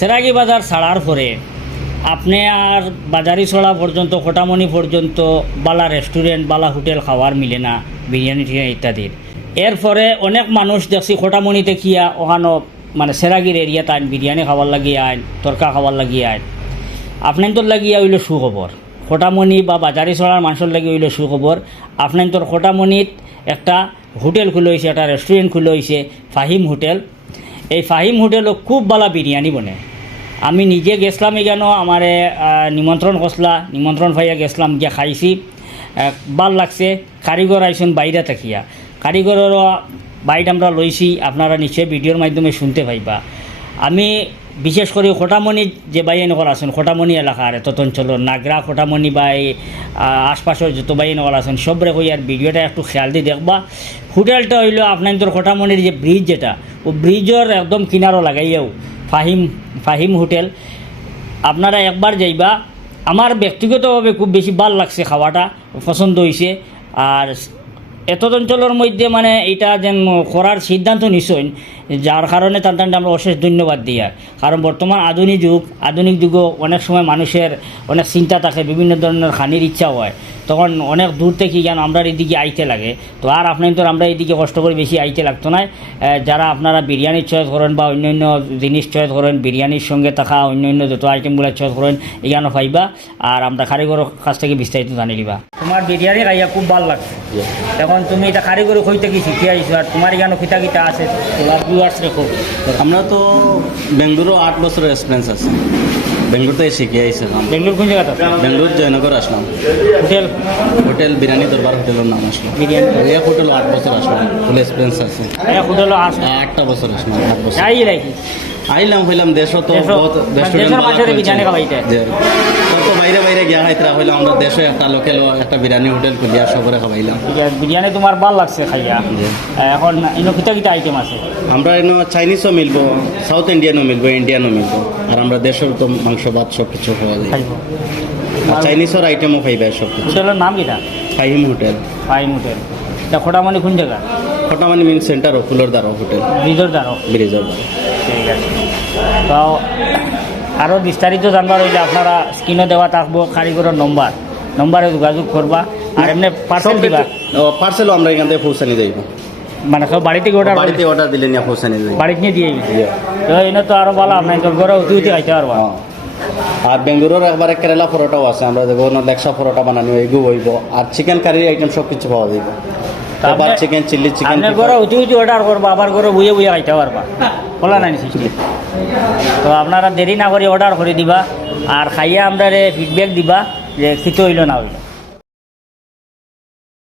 সেরাগি বাজার ছাড়ার পরে আপনি আর বাজারি ছড়া পর্যন্ত খোটামণি পর্যন্ত, বালা রেস্টুরেন্ট বালা হোটেল খাওয়ার মিলে না, বিরিয়ানি টিরিয়ানি ইত্যাদির। এরপরে অনেক মানুষ দেখছি খোটামণিতে কিয়া ওখানো মানে সেরাগির এরিয়া তাই বিরিয়ানি খাবার লাগিয়ে আইন, তরকা খাবার লাগিয়ে আইন। আপনার লাগিয়া হইল সুখবর। খোটামণি বা বাজারি ছড়ার মানুষের লাগি হইল সুখবর। আপনার তোর খোটামণিত একটা হোটেল খুলে হয়েছে একটা রেস্টুরেন্ট খুলে হয়েছে ফাহিম হোটেল। এই ফাহিম হোটেলও খুব বালা বিরিয়ানি বনে। আমি নিজে গেছিলাম এখানে আমার নিমন্ত্রণ করছিলা নিমন্ত্রণ পাইয়া গেছিলাম, গিয়া খাইছি। ভালো লাগছে কারিগর আইসুন বাইরে থাকিয়া। কারিগরেরও বাইট আমরা লইছি আপনারা নিশ্চয়ই ভিডিওর মাধ্যমে শুনতে পাইবা। আমি বিশেষ করে খোটামণি যে বাই বাইনগর আছেন খোটামণি এলাকার তত অঞ্চল নাগরা খোটামণি বা এই আশপাশের যত বাইনগর আছেন সবরে কই আর ভিডিওটা একটু খেয়াল দিয়ে দেখবা। হোটেলটা হইল আপনার তোর খোটামণির যে ব্রিজ যেটা ও ব্রিজের একদম কিনারও লাগাইয়াও। ফাহিম ফাহিম হোটেল। আপনারা একবার যাইবা। আমার ব্যক্তিগতভাবে খুব বেশি ভালো লাগছে খাওয়াটা, পছন্দ হয়েছে আর এত অঞ্চলের মধ্যে মানে এটা যেন করার সিদ্ধান্ত নিশ্চয় যার কারণে তার তান্ডে আমরা অশেষ ধন্যবাদ আর। কারণ বর্তমান আধুনিক যুগ, আধুনিক যুগও অনেক সময় মানুষের অনেক চিন্তা থাকে, বিভিন্ন ধরনের হানির ইচ্ছা হয়। তখন অনেক দূর থেকে যেন আমরা এদিকে আইতে লাগে। তো আর আপনার তো আমরা এদিকে কষ্ট করে বেশি আইতে লাগতো না। যারা আপনারা বিরিয়ানির চয়েস করেন বা অন্যান্য জিনিস চয়েস করেন, বিরিয়ানির সঙ্গে থাকা, অন্যান্য যত আইটেমগুলো চয়েস করেন এখানে পাইবা আর আমরা কারিগরের কাছ থেকে বিস্তারিত জানি নিবা তোমার বিরিয়ানি খাইয়া খুব ভালো লাগছে। এখন তুমি এটা কারিগরি হইতে কি শিখে আইছো? আর তোমার এখানে কিতা কিতা আছে তোমার ভিউয়ার্স রেখো। আমরা তো বেঙ্গলুরু আট বছরের এক্সপিরিয়েন্স আছে। বেঙ্গলুরুতে শিখে আইসি কাম বেঙ্গলোর কোন জায়গাতে আছে? বেঙ্গলুরু জয়নগর আসলাম। হোটেল? হোটেল বিরিয়ানি দরবার হোটেলের নাম আসলো। বিরিয়ানি এক হোটেল আট বছর আসলাম ফুল এক্সপিরিয়েন্স আছে। এক হোটেল আটটা বছর আসলাম আট বছর। আইলাম হইলাম দেশ তো বহুত মানে বাইরে বাইরে গিয়া খাইতরা হইলাম আমরা দেশে একটা লোকেল একটা বিরিয়ানি হোটেল খুলিয়া সবরে আছে বিরিয়ানি তোমার ভালো লাগছে খাইয়া। এখন ইনো কিতা কিটা আইটেম আছে? আমরা এনে চাইনিজও মিলবো সাউথ ইন্ডিয়ানও মিলবো ইন্ডিয়ানও মিলবো। আর আমরা দেশের তো মাংস ভাত সব কিছু খাওয়া যায়। খাইব। আর চাইনিজের আইটেমও খাইবে সব কিছু হোটেলের নাম কিটা ফাহিম হোটেল। Fine hotel. এটা খোটামণি কোন জায়গা? ফটামানি মিন সেন্টার ও ফুলের দ্বারা হোটেল ব্রিজর দ্বারো ব্রিজের ঠিক আছে। তো আরও বিস্তারিত জানবার হইলে আপনারা স্ক্রিনে দেওয়া থাকব কারিগরের নম্বর নম্বরে যোগাযোগ করবা আর এমনি পার্সেল দিবা। পার্সেলও আমরা এখান থেকে পৌঁছানি যাইব। মানে সব বাড়ি থেকে অর্ডার বাড়িতে অর্ডার দিলে নিয়ে পৌঁছানি যাইব। বাড়িতে নিয়ে দিয়ে। তো এনে তো আরও ভালো আপনার ঘরে উঠে উঠে খাইতে পারবা। আর বেঙ্গুলোর একবারে কেরালা পরোটাও আছে আমরা দেখব লেকসা পরোটা বানানি এগু হইব আর চিকেন কারি আইটেম সব কিছু পাওয়া যাইব। তারপরে চিকেন চিলি চিকেন আপনার ঘরে উঁচু উঁচু অর্ডার করব আবার ঘরে বুঝে বুঝে খাইতে পারবা। বলা নাই সিস্টেম তো আপনারা দেরি না করে অর্ডার করে দিবা আর খাইয়া আমরা ফিডব্যাক দিবা যে কিছু হইল না হইল।